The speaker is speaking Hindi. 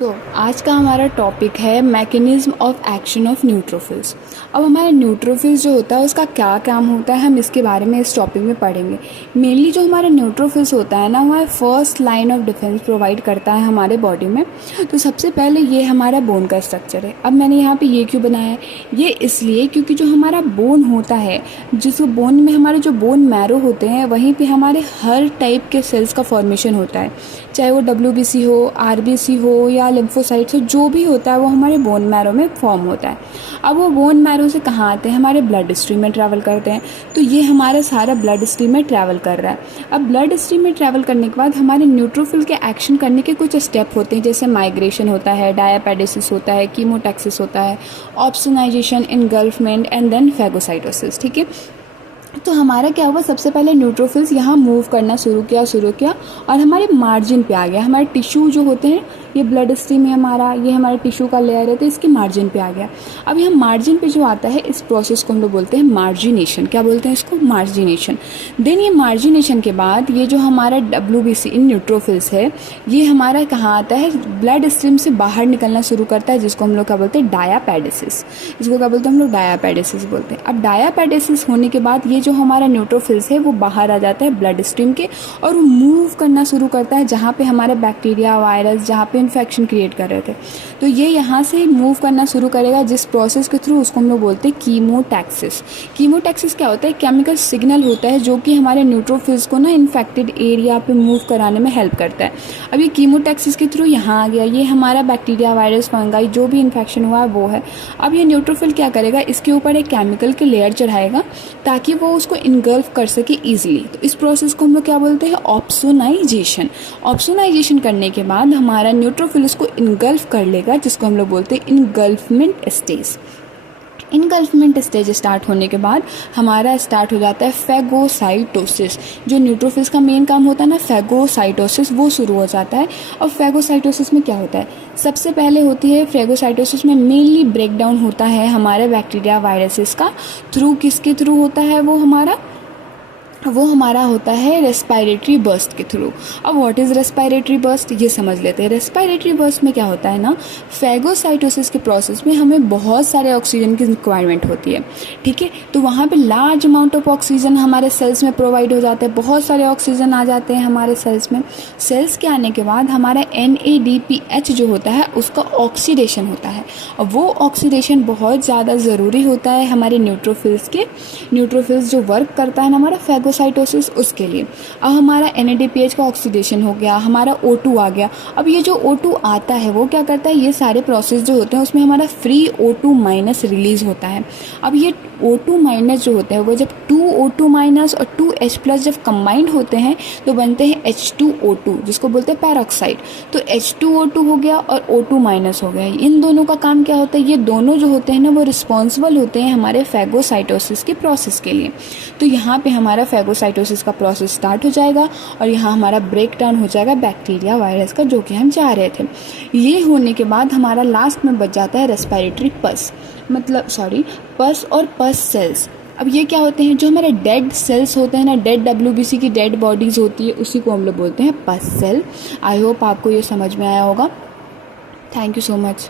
तो आज का हमारा टॉपिक है mechanism of action of neutrophils. अब हमारे न्यूट्रोफिल्स जो होता है उसका क्या काम होता है, हम इसके बारे में इस टॉपिक में पढ़ेंगे। मेनली जो हमारा न्यूट्रोफिल्स होता है ना, वह first line of defence provide करता है हमारे बॉडी में। तो सबसे पहले ये हमारा बोन का स्ट्रक्चर है। अब मैंने यहाँ पे ये क्यों बनाया है, ये इसलिए क्योंकि जो हमारा बोन होता है, जिस बोन में हमारे जो बोन मैरो होते हैं, वहीं पर हमारे हर टाइप के सेल्स का फॉर्मेशन होता है, चाहे वो WBC हो, RBC हो या लिम्फोसाइट्स हो, जो भी होता है वो हमारे बोन मैरो में फॉर्म होता है। अब वो बोन मैरो से कहाँ आते हैं, हमारे ब्लड स्ट्रीम में ट्रैवल करते हैं। तो ये हमारा सारा ब्लड स्ट्रीम में ट्रैवल कर रहा है। अब ब्लड स्ट्रीम में ट्रैवल करने के बाद हमारे न्यूट्रोफिल के एक्शन करने के कुछ स्टेप होते हैं, जैसे माइग्रेशन होता है, डायापेडेसिस होता है, कीमोटैक्सिस होता है, ऑप्सोनाइजेशन, इनगल्फमेंट एंड देन फैगोसाइटोसिस। ठीक है, तो हमारा क्या हुआ, सबसे पहले न्यूट्रोफिल्स यहाँ मूव करना शुरू किया और हमारे मार्जिन पे आ गया। हमारे टिश्यू जो होते हैं, ये ब्लड स्ट्रीम है हमारा, ये हमारे टिश्यू का लेयर है, तो इसके मार्जिन पे आ गया। अब यहाँ मार्जिन पे जो आता है, इस प्रोसेस को हम लोग बोलते हैं मार्जिनेशन। क्या बोलते हैं इसको, मार्जिनेशन। देन ये मार्जिनेशन के बाद ये जो हमारा WBC इन न्यूट्रोफिल्स है, ये हमारा कहाँ आता है, ब्लड स्ट्रीम से बाहर निकलना शुरू करता है, जिसको हम लोग क्या बोलते हैं, डायापेडेसिस। इसको क्या बोलते हैं हम लोग, डायापेडेसिस बोलते हैं। अब डायापेडेसिस होने के बाद ये जो हमारा न्यूट्रोफिल्स है वो बाहर आ जाता है ब्लड स्ट्रीम के, और वो मूव करना शुरू करता है जहाँ पे हमारे बैक्टीरिया, वायरस, जहाँ पे इन्फेक्शन क्रिएट कर रहे थे, तो ये यहाँ से मूव करना शुरू करेगा, जिस प्रोसेस के थ्रू उसको हम लोग बोलते हैं कीमोटैक्सिस। कीमोटैक्सिस क्या होता है, केमिकल सिग्नल होता है जो कि हमारे न्यूट्रोफिल्स को ना इन्फेक्टेड एरिया पे मूव कराने में हेल्प करता है। अब ये कीमोटैक्सिस के थ्रू यहाँ आ गया, ये हमारा बैक्टीरिया, वायरस, फंगाई, जो भी इन्फेक्शन हुआ है वो है। अब ये न्यूट्रोफिल क्या करेगा, इसके ऊपर एक केमिकल के लेयर चढ़ाएगा ताकि वो उसको इनगल्फ कर सके इजीली। तो इस प्रोसेस को हम लोग क्या बोलते हैं, ऑप्सोनाइजेशन। ऑप्सोनाइजेशन करने के बाद हमारा न्यूट्रोफिल उसको इनगल्फ कर लेगा, जिसको हम लोग बोलते हैं इनगल्फमेंट स्टेज। इनगल्फमेंट स्टेज स्टार्ट होने के बाद हमारा स्टार्ट हो जाता है फैगोसाइटोसिस। जो न्यूट्रोफिल्स का मेन काम होता है ना, फैगोसाइटोसिस, वो शुरू हो जाता है। और फैगोसाइटोसिस में क्या होता है, सबसे पहले होती है फैगोसाइटोसिस में मेनली ब्रेकडाउन होता है हमारे बैक्टीरिया, वायरसेस का। थ्रू किसके थ्रू होता है, वो हमारा होता है रेस्पिरेटरी बर्स्ट के थ्रू। अब व्हाट इज़ रेस्पिरेटरी बर्स्ट, ये समझ लेते हैं। रेस्पिरेटरी बर्स्ट में क्या होता है ना, फैगोसाइटोसिस के प्रोसेस में हमें बहुत सारे ऑक्सीजन की रिक्वायरमेंट होती है। ठीक है, तो वहाँ पे लार्ज अमाउंट ऑफ ऑक्सीजन हमारे सेल्स में प्रोवाइड हो जाता है, बहुत सारे ऑक्सीजन आ जाते हैं हमारे सेल्स में। सेल्स के आने के बाद हमारा NADPH जो होता है उसका ऑक्सीडेशन होता है, और वो ऑक्सीडेशन बहुत ज़्यादा ज़रूरी होता है हमारे न्यूट्रोफिल्स के। न्यूट्रोफिल्स जो वर्क करता है ना हमारा फैगोसाइटोसिस, उसके लिए। अब हमारा NADPH का ऑक्सीडेशन हो गया, हमारा O2 आ गया। अब ये जो O2 आता है वो क्या करता है, ये सारे प्रोसेस जो होते हैं उसमें हमारा फ्री O2 माइनस रिलीज होता है। अब ये O2 माइनस जो होता है वो जब 2O2 माइनस और 2H प्लस जब कंबाइंड होते हैं तो बनते हैं H2O2, जिसको बोलते हैं पैरोक्साइड। तो H2O2 हो गया और O2 माइनस हो गया। इन दोनों का काम क्या होता है, ये दोनों जो होते हैं ना वो रिस्पॉन्सिबल होते हैं हमारे फैगोसाइटोसिस के प्रोसेस के लिए। तो यहाँ पे हमारा फैगोसाइटोसिस का प्रोसेस स्टार्ट हो जाएगा और यहाँ हमारा ब्रेक डाउन हो जाएगा बैक्टीरिया, वायरस का, जो कि हम चाह रहे थे। ये होने के बाद हमारा लास्ट में बच जाता है रेस्पिरेटरी पस, पस और पस सेल्स। अब ये क्या होते हैं, जो हमारे डेड सेल्स होते हैं ना, डेड WBC की डेड बॉडीज़ होती है, उसी को हम लोग बोलते हैं पस सेल। आई होप आपको ये समझ में आया होगा। Thank you so much.